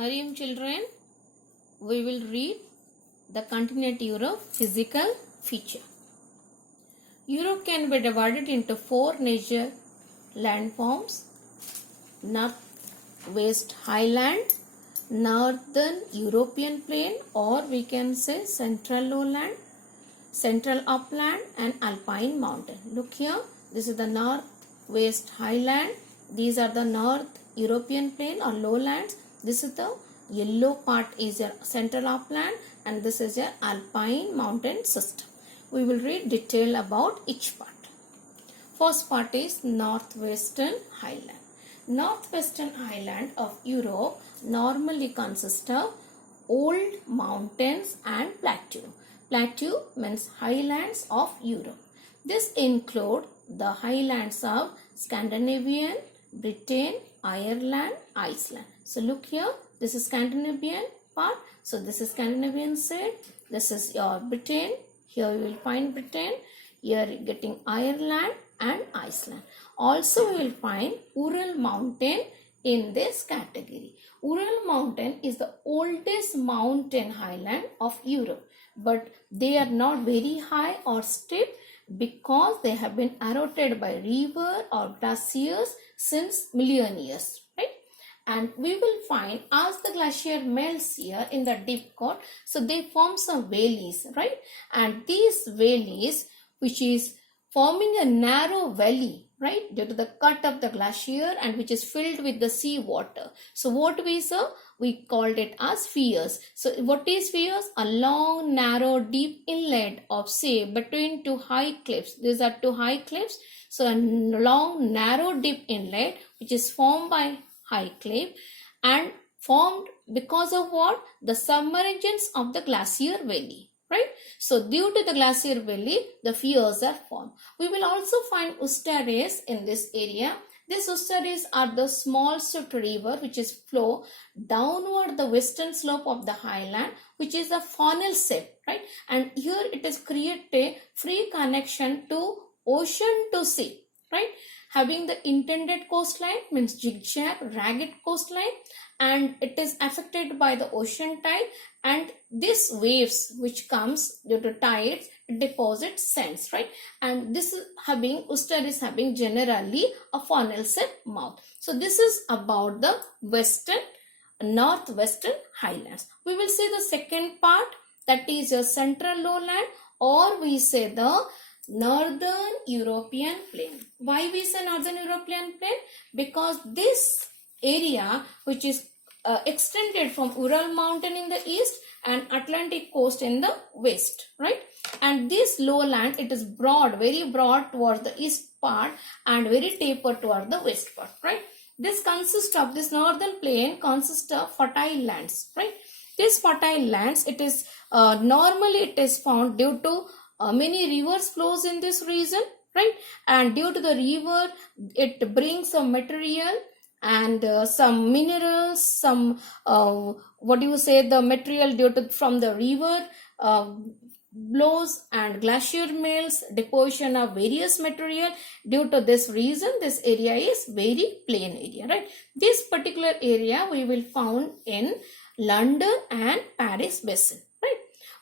Harium children, we will read the continuity Europe physical feature. Europe can be divided into four major landforms: North-West Highland, Northern European Plain, or we can say Central Lowland, Central Upland and Alpine Mountain. Look here, this is the North-West Highland. These are the North European Plain or lowlands. This is the yellow part is your Central Upland and this is your Alpine mountain system. We will read detail about each part. First part is Northwestern Highland. Northwestern Highland of Europe normally consists of old mountains and plateau. Plateau means highlands of Europe. This include the highlands of Scandinavian, Britain, Ireland, Iceland. So look here, this is Scandinavian part. So this is Scandinavian side. This is your Britain. Here you will find Britain. Here you are getting Ireland and Iceland. Also you will find Ural Mountain in this category. Ural Mountain is the oldest mountain highland of Europe, but they are not very high or steep because they have been eroded by river or glaciers since million years, right? And we will find as the glacier melts here in the deep cut, so they form some valleys, right? And these valleys, which is forming a narrow valley, right, due to the cut of the glacier and which is filled with the sea water. So what we saw, we called it as fiords. So what is fiords? A long, narrow, deep inlet of sea between two high cliffs. These are two high cliffs. So a long, narrow, deep inlet which is formed by high cliff and formed because of what? The submergence of the glacier valley, right? So due to the glacier valley, the fiords are formed. We will also find estuaries in this area. These estuaries are the small swift river which is flow downward the western slope of the highland, which is a funnel shape, right? And here it is create a free connection to ocean to sea, right? Having the intended coastline means zigzag, ragged coastline, and it is affected by the ocean tide, and these waves which comes due to tides deposit sands, right? And this is having estuaries having generally a funnel shape mouth. So this is about the northwestern highlands. We will see the second part, that is a central lowland, or we say the Northern European Plain. Why we say Northern European Plain? Because this area which is extended from Ural Mountain in the east and Atlantic coast in the west, right? And this lowland, it is broad, very broad towards the east part and very taper towards the west part, right? This northern plain consists of fertile lands, right? These fertile lands, it is normally it is found due to many rivers flows in this region, right? And due to the river, it brings some material and some minerals, some the material due to from the river blows and glacier melts, deposition of various material. Due to this reason, this area is very plain area, right? This particular area we will found in London and Paris basin.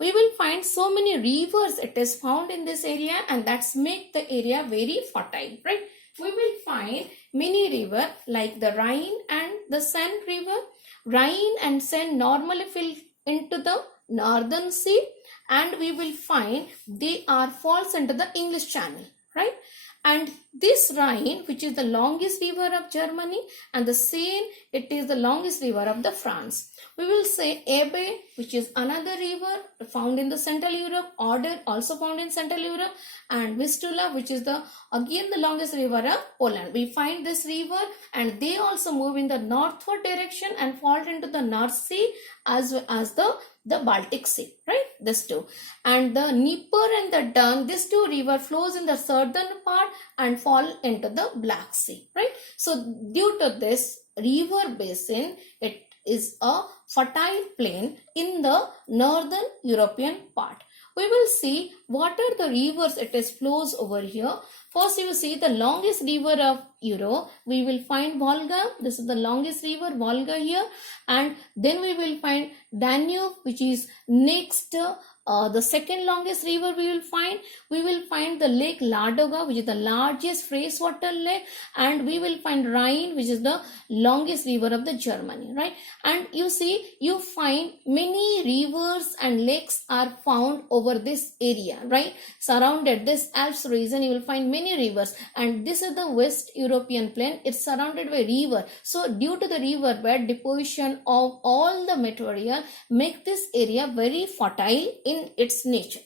We will find so many rivers it is found in this area, and that's make the area very fertile, right? We will find many river like the Rhine and the Seine river. Rhine and Seine normally fill into the northern sea, and we will find they are falls into the English Channel, right? And this Rhine, which is the longest river of Germany, and the Seine, it is the longest river of the France. We will say Elbe, which is another river found in the Central Europe, Oder also found in Central Europe, and Vistula, which is again the longest river of Poland. We find this river and they also move in the northward direction and fall into the North Sea as well as the Baltic Sea, right? These two. And the Dnieper and the Don, these two river flows in the southern part and fall into the Black Sea, right? So due to this river basin, it is a fertile plain in the northern European part. We will see what are the rivers it is flows over here. First, you will see the longest river of Europe. We will find Volga. This is the longest river, Volga here. And then we will find Danube, which is next. The second longest river we will find the lake Ladoga, which is the largest freshwater lake, and we will find Rhine, which is the longest river of the Germany, right? And you see, you find many rivers and lakes are found over this area, right? Surrounded this Alps region, you will find many rivers, and this is the West European plain. It's surrounded by river. So due to the river bed, deposition of all the material make this area very fertile in its nature.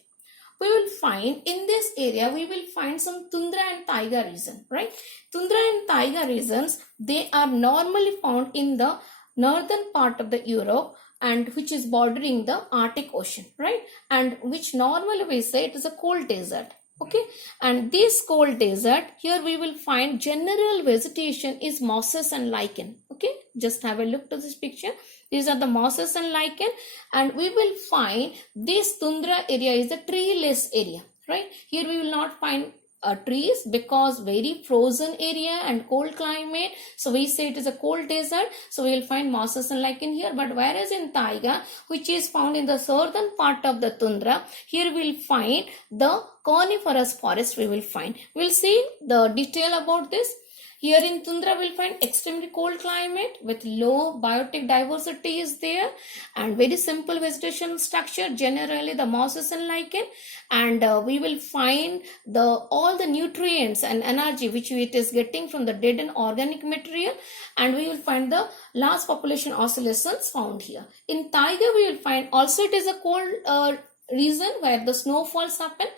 We will find in this area, we will find some tundra and taiga region, right? Tundra and taiga regions, they are normally found in the northern part of the Europe, and which is bordering the Arctic Ocean, right? And which normally we say it is a cold desert. Okay, and this cold desert, here we will find general vegetation is mosses and lichen. Okay, just have a look to this picture. These are the mosses and lichen, and we will find this tundra area is a treeless area, right? Here we will not find trees because very frozen area and cold climate, so we say it is a cold desert, so we will find mosses and lichen here. But whereas in taiga, which is found in the southern part of the tundra, here we will find the coniferous forest. We'll see the detail about this. Here in tundra, we'll find extremely cold climate with low biotic diversity is there, and very simple vegetation structure, generally the mosses and lichen, and we will find all the nutrients and energy which it is getting from the dead and organic material, and we will find the large population oscillations found here. In taiga, we will find also it is a cold region where the snowfalls happen,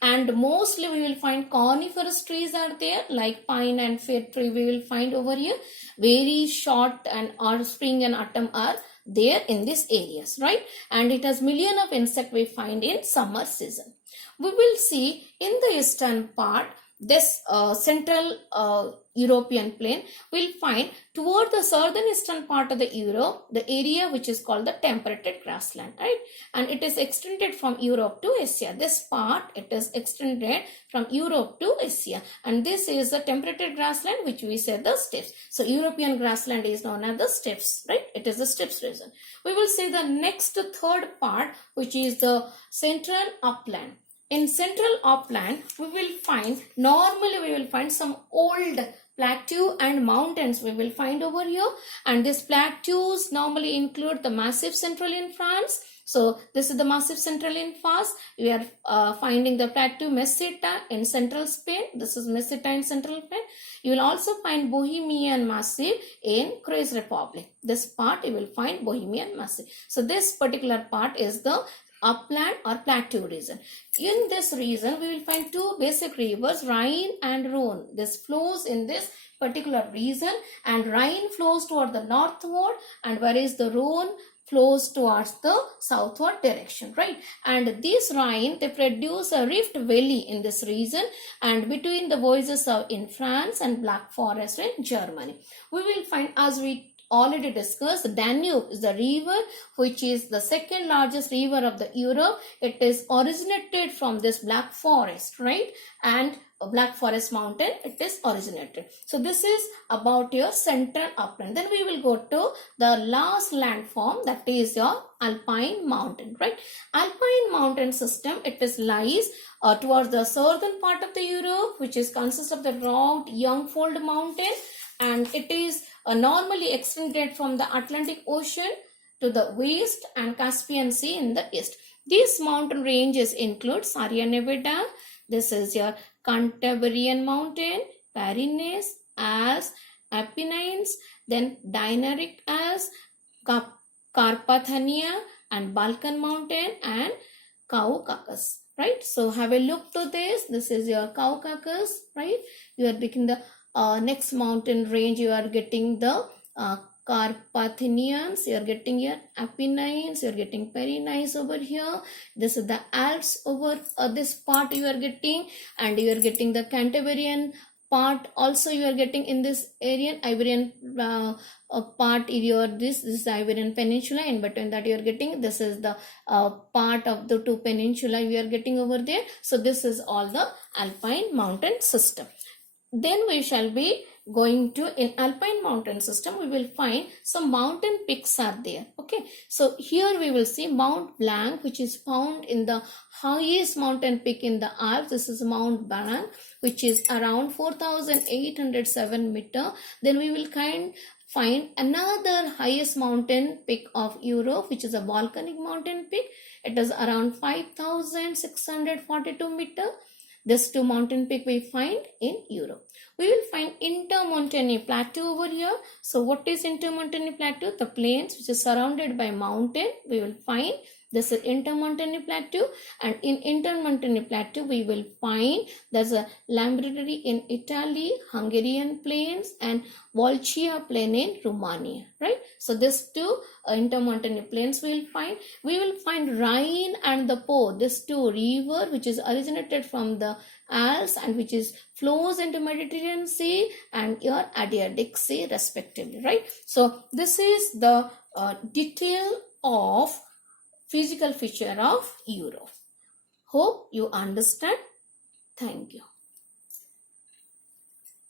and mostly we will find coniferous trees are there, like pine and fir tree we will find over here. Very short and spring and autumn are there in these areas, right? And it has million of insect we find in summer season. We will see in the eastern part, this central European plain, we'll find toward the southern eastern part of the Europe, the area which is called the temperate grassland, right? And it is extended from Europe to Asia. This part, it is extended from Europe to Asia, and this is the temperate grassland which we say the steppes. So European grassland is known as the steppes, right? It is the steppes region. We will see the next third part, which is the central upland. In central upland, we will find some old plateau and mountains we will find over here, and these plateaus normally include the Massif Central in France. So this is the Massif Central in France. We are finding the plateau Meseta in central Spain. This is Meseta in central Spain. You will also find Bohemian Massif in Czech Republic. This part you will find Bohemian Massif. So this particular part is the upland or plateau region. In this region, we will find two basic rivers, Rhine and Rhone. This flows in this particular region, and Rhine flows toward the northward, and whereas the Rhone flows towards the southward direction, right? And this Rhine, they produce a rift valley in this region, and between the voices of in France and Black Forest in Germany. We will find, as we already discussed, Danube is the river which is the second largest river of the Europe. It is originated from this Black Forest, right? And Black Forest mountain it is originated. So this is about your central upland. Then we will go to the last landform, that is your Alpine mountain, right? Alpine mountain system, it is lies towards the southern part of the Europe, which is consists of the round Youngfold mountain, and it is normally extended from the Atlantic Ocean to the west and Caspian Sea in the east. These mountain ranges include Sierra Nevada, this is your Cantabrian mountain, Pyrenees, Alps, Apennines, then Dinaric Alps, Carpathia and Balkan mountain, and Caucasus, right? So have a look to this. This is your Caucasus, right? You are picking the next mountain range, you are getting the Carpathians, you are getting your Apennines, you are getting Pyrenees over here. This is the Alps over this part you are getting, and you are getting the Cantabrian part also you are getting in this area, Iberian part. This is the Iberian Peninsula. In between that you are getting, this is the part of the two peninsula you are getting over there. So this is all the Alpine mountain system. Then we shall be going to, in Alpine mountain system, we will find some mountain peaks are there. Okay, so here we will see Mount Blanc, which is found in the highest mountain peak in the Alps. This is Mount Blanc, which is around 4,807 meter. Then we will find another highest mountain peak of Europe, which is a volcanic mountain peak. It is around 5,642 meter. These two mountain peak we find in Europe. We will find intermontane plateau over here. So what is intermontane plateau? The plains which is surrounded by mountain. We will find this is intermontane plateau, and in intermontane plateau we will find there's a Lombardy in Italy, Hungarian plains, and Volchia plain in Romania, right? So these two intermontane plains we will find. We will find Rhine and the Po, these two river which is originated from the Alps and which is flows into Mediterranean Sea and your Adriatic Sea respectively, right? So this is the detail of physical feature of Europe. Hope you understand. Thank you.